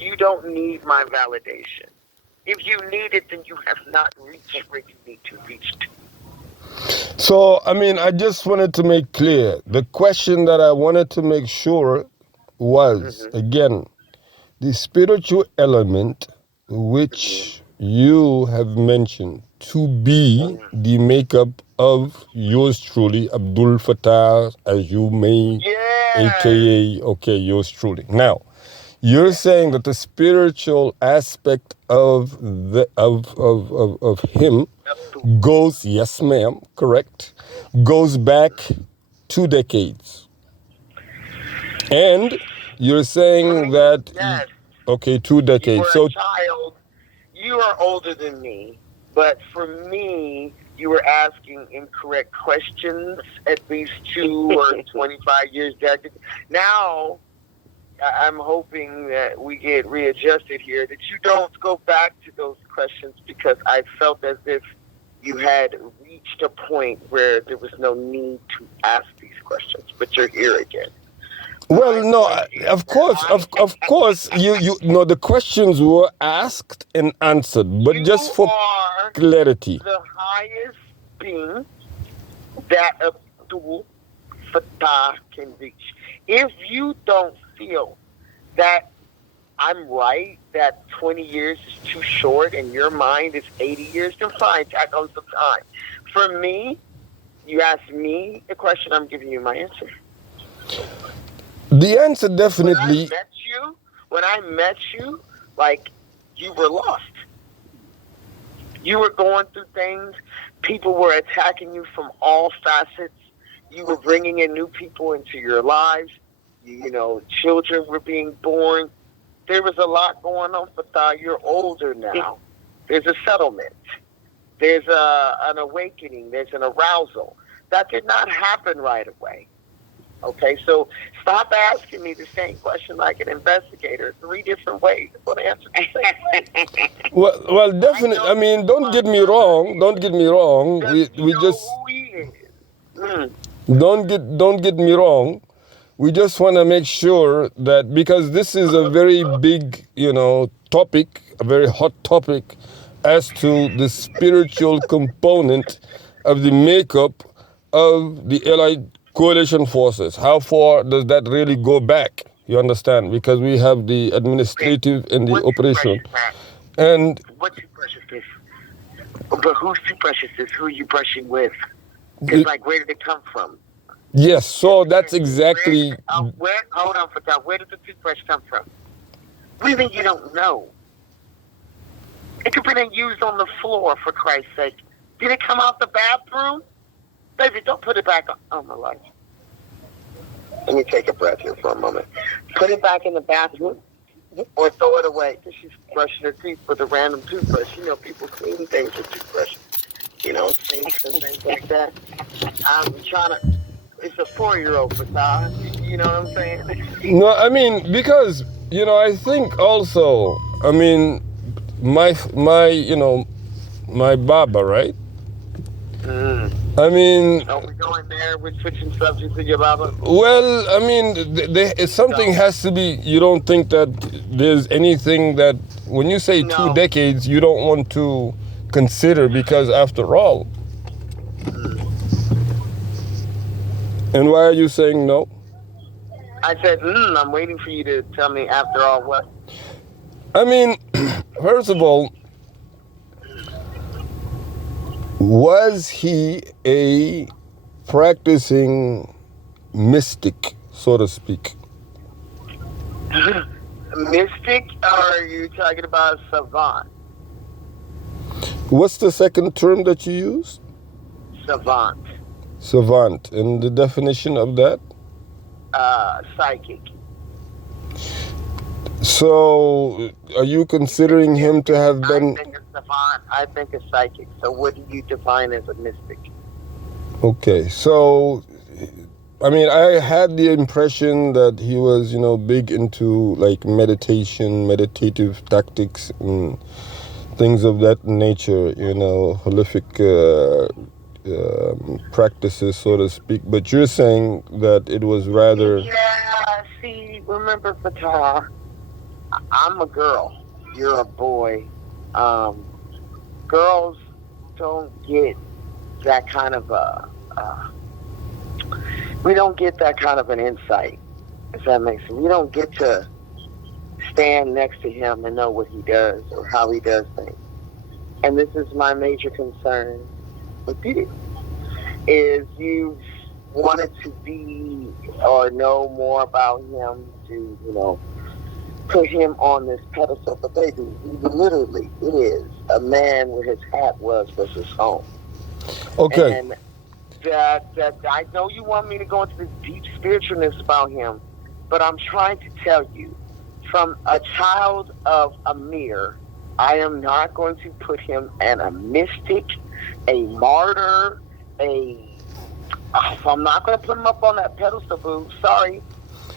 You don't need my validation. If you need it, then you have not reached where you need to reach to. So, I mean, I just wanted to make clear, the question that I wanted to make sure was, again, the spiritual element which you have mentioned to be the makeup of yours truly, Abdul Fattah, as you may, aka, okay, yours truly. Now, you're saying that the spiritual aspect of him goes, yes ma'am, correct, goes back 2 decades. And you're saying that, yes, okay, 2 decades. You were so a child. You are older than me, but for me, you were asking incorrect questions at least 2 or 25 years back. Now, I'm hoping that we get readjusted here, that you don't go back to those questions, because I felt as if you had reached a point where there was no need to ask these questions, but you're here again. Well, no, of course, you know, the questions were asked and answered, but just for clarity. The highest being that Abdul Fattah can reach. If you don't feel that I'm right, that 20 years is too short and your mind is 80 years, then fine, tack on some time. For me, you ask me a question, I'm giving you my answer. The answer definitely. When I met you, like, you were lost. You were going through things. People were attacking you from all facets. You were bringing in new people into your lives. You know, children were being born. There was a lot going on, Fattah. You're older now. There's a settlement. There's an awakening. There's an arousal. That did not happen right away. Okay, so stop asking me the same question like an investigator 3 different ways. I'm going to answer the same. Well, definitely. I mean, don't get me wrong. Don't get me wrong. We just don't get me wrong. We just want to make sure that, because this is a very big, you know, topic, a very hot topic, as to the spiritual component of the makeup of the Allied coalition forces. How far does that really go back? You understand? Because we have the administrative and the operation. And what toothbrush is this? But whose toothbrush is this? Who are you brushing with? It's like, where did it come from? Yes, so that's exactly. Hold on, Fattah. Where did the toothbrush come from? What do you mean you don't know? It could have been used on the floor, for Christ's sake. Did it come out the bathroom? Baby, don't put it back on. Oh, my life. Let me take a breath here for a moment. Put it back in the bathroom or throw it away. Because she's brushing her teeth with a random toothbrush. You know, people clean things with toothbrushes. You know, sinks and things like that. I'm trying to... It's a 4-year-old, Fattah. You know what I'm saying? No, I mean, because, you know, I think also, I mean, my you know, my Baba, right? I mean... Are we going there? We're switching subjects with your Baba? Well, I mean, something has to be... You don't think that there's anything that... When you say 2 decades, you don't want to consider, because after all... And why are you saying no? I said, I'm waiting for you to tell me after all what. I mean, first of all, was he a practicing mystic, so to speak? Mystic, or are you talking about savant? What's the second term that you use? Savant. Savant. And the definition of that? Psychic. So, are you considering him to have been... I think a savant. I think a psychic. So what do you define as a mystic? Okay, so... I mean, I had the impression that he was, you know, big into, like, meditation, meditative tactics, and things of that nature, you know, holistic practices, so to speak. But you're saying that it was rather... Yeah, see, remember Fattah, I'm a girl. You're a boy. Girls don't get that kind of we don't get that kind of an insight, if that makes sense. We don't get to stand next to him and know what he does or how he does things. And this is my major concern with you, is you wanted to be or know more about him to, put him on this pedestal. But baby, literally, it is a man where his hat was his home. Okay. And that I know you want me to go into this deep spiritualness about him, but I'm trying to tell you, from a child of Amir, I am not going to put him in a mystic, a martyr, I'm not going to put him up on that pedestal, boo. Sorry.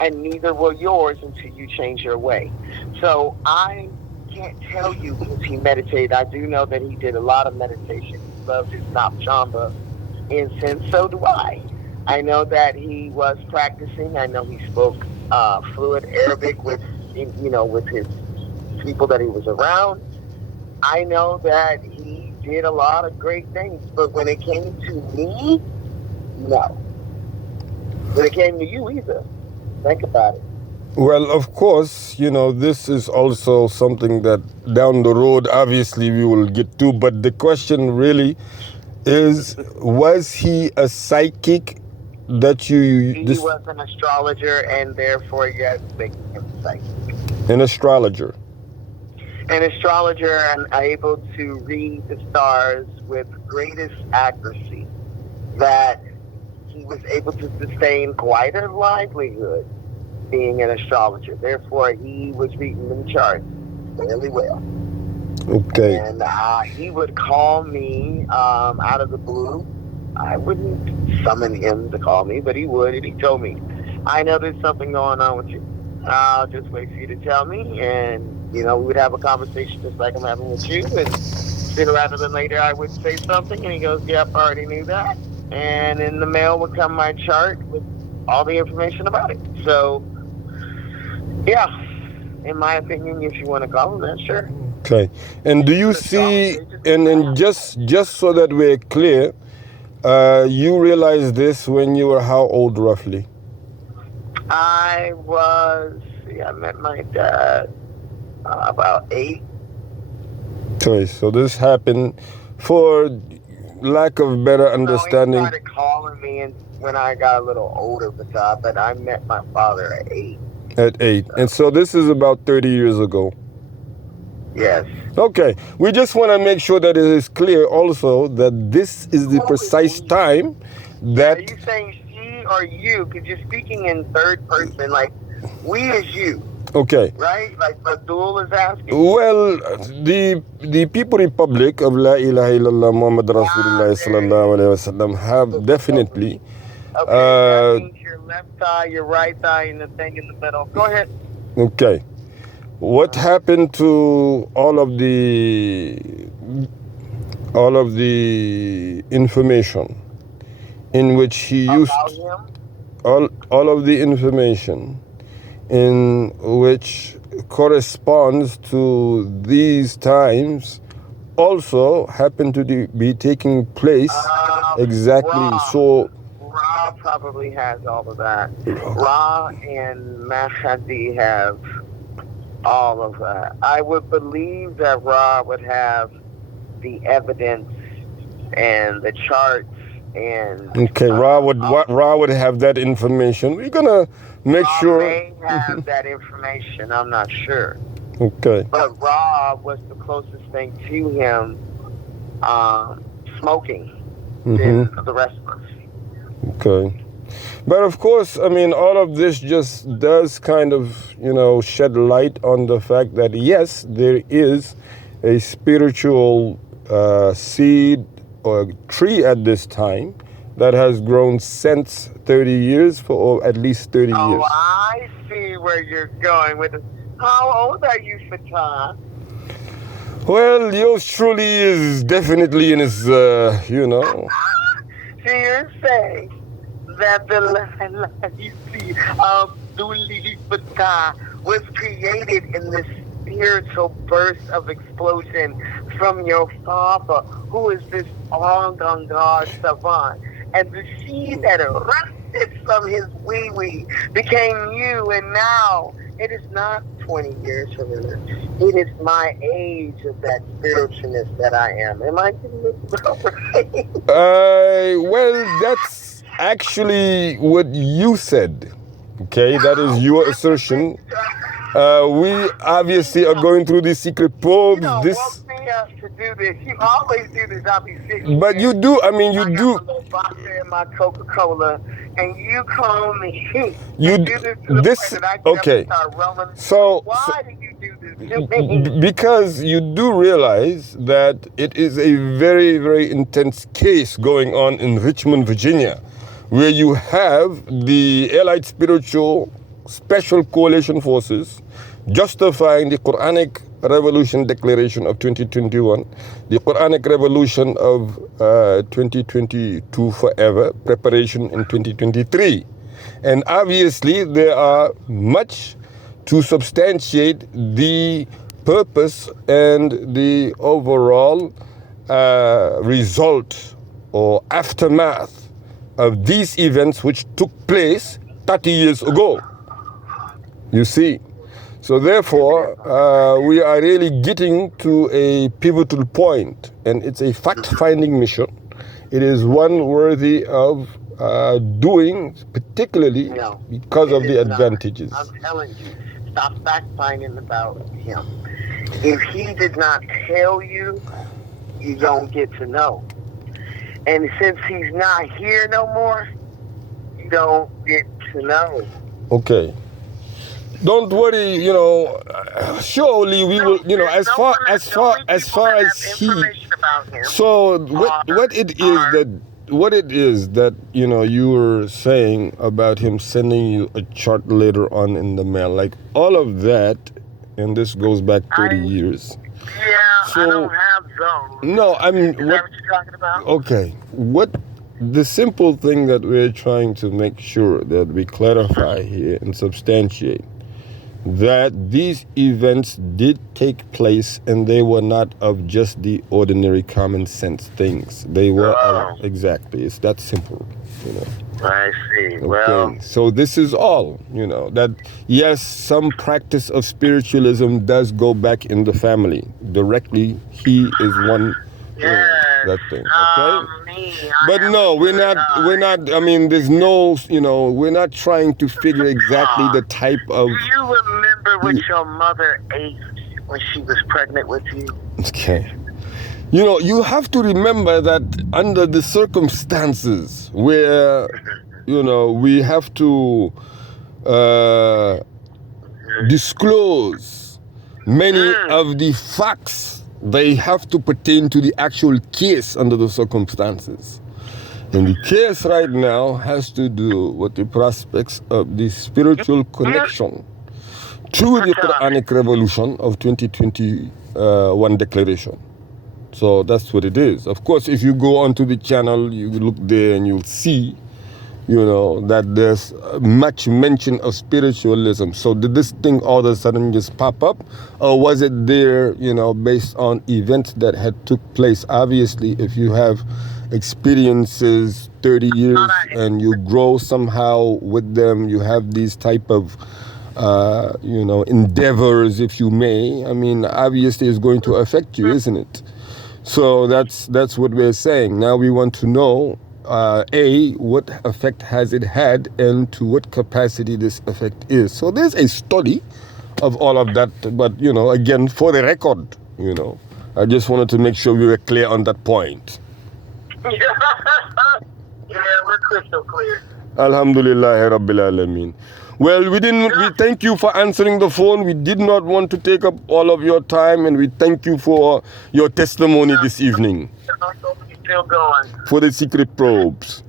And neither will yours until you change your way. So I can't tell you if he meditated. I do know that he did a lot of meditation. He loved his Napchamba incense. So do I. I know that he was practicing. I know he spoke fluent Arabic with his people that he was around. I know that he did a lot of great things. But when it came to me, no. When it came to you, either. Think about it. Well, of course, this is also something that down the road, obviously, we will get to. But the question really is, was he a psychic that you... He was an astrologer, and therefore, yes, making him psychic. An astrologer. An astrologer and able to read the stars with greatest accuracy, that he was able to sustain quite a livelihood being an astrologer. Therefore, he was reading them charts fairly well. Okay. And he would call me out of the blue. I wouldn't summon him to call me, but he would, and he told me, I know there's something going on with you. I'll just wait for you to tell me, and, we would have a conversation just like I'm having with you, and sooner rather than later I would say something, and he goes, yep, I already knew that. And in the mail would come my chart with all the information about it. So, yeah, in my opinion, if you want to call him that, sure. Okay. And do you see, and just so that we're clear, you realized this when you were how old roughly? I met my dad about 8. Okay, so this happened for lack of better understanding. He started calling me when I got a little older, but I met my father at 8. At 8. And so this is about 30 years ago. Yes. Okay. We just want to make sure that it is clear also that this is the precise time that... Are you saying she or you? Because you're speaking in third person, like we is you. Okay. Right? Like Abdul is asking. Well, the People Republic of La ilaha illallah Muhammad Rasulullah sallallahu alayhi wasallam have definitely... Okay, that means your left thigh, your right thigh, and the thing in the middle. Go ahead. Okay. What happened to all of the information in which he used... All of the information in which corresponds to these times also happened to be taking place exactly. So Ra probably has all of that. Ra and Mahdi have all of that. I would believe that Ra would have the evidence and the charts and... Okay, Ra would have that information. We're gonna make sure... may have that information, I'm not sure. Okay. But Ra was the closest thing to him smoking than the rest of us. Okay. But of course, I mean, all of this just does kind of, shed light on the fact that, yes, there is a spiritual seed or tree at this time that has grown since 30 years for at least 30 years. Oh, I see where you're going with it. How old are you, Fatah? Well, yours truly is definitely in his, So you're saying that you see, Fatah was created in this spiritual burst of explosion from your father, who is this all-on-God savant. And the seed that erupted from his wee-wee became you, and now it is not 20 years from now. It is my age of that spiritualness that I am. Am I getting this right? Well, that's actually what you said. Okay, that is your assertion. We obviously are going through these secret probes. You don't want me up to do this. You always do this. I'll be sitting But here. you do. I mean, you I do. got my little vodka and my Coca-Cola, and you call me. You do this to the this point that I get up okay. and start rolling. So Why do you do this to me? because you do realize that it is a very, very intense case going on in Richmond, Virginia, where you have the Allied Spiritual Special Coalition Forces justifying the Quranic Revolution Declaration of 2021, the Quranic Revolution of 2022 forever, preparation in 2023. And obviously there are much to substantiate the purpose and the overall result or aftermath of these events which took place 30 years ago. You see. So therefore, we are really getting to a pivotal point, and it's a fact-finding mission. It is one worthy of doing, particularly because of the advantages. I'm telling you, stop fact-finding about him. If he did not tell you, you don't get to know. And since he's not here no more, you don't get to know. Okay. Don't worry, surely we will, as far as he. So what it is that you were saying about him sending you a chart later on in the mail, like all of that, and this goes back 30 years. Yeah, so, I don't have those. No, I mean, is that what you're talking about? Okay, the simple thing that we're trying to make sure that we clarify here and substantiate, that these events did take place and they were not of just the ordinary common sense things. They were exactly. It's that simple, I see. Okay. Well, so this is all, that yes, some practice of spiritualism does go back in the family. Directly, he is one. That thing, okay? But no, we're not, I mean, there's no, we're not trying to figure exactly the type of... Do you remember what your mother ate when she was pregnant with you? Okay. You have to remember that under the circumstances where, we have to disclose many of the facts, they have to pertain to the actual case under the circumstances. And the case right now has to do with the prospects of the spiritual connection to the Quranic Revolution of 2021 declaration. So that's what it is. Of course, if you go onto the channel, you look there and you'll see, that there's much mention of spiritualism. So did this thing all of a sudden just pop up? Or was it there, based on events that had took place? Obviously, if you have experiences 30 years and you grow somehow with them, you have these type of, endeavors, if you may. I mean, obviously it's going to affect you, isn't it? So that's what we're saying. Now we want to know, what effect has it had and to what capacity this effect is. So there's a study of all of that, but, again, for the record, I just wanted to make sure we were clear on that point. Yeah, we're crystal clear. Alhamdulillah Rabbil Alameen. Well, we thank you for answering the phone. We did not want to take up all of your time, and we thank you for your testimony this evening. Still going. For the secret probes.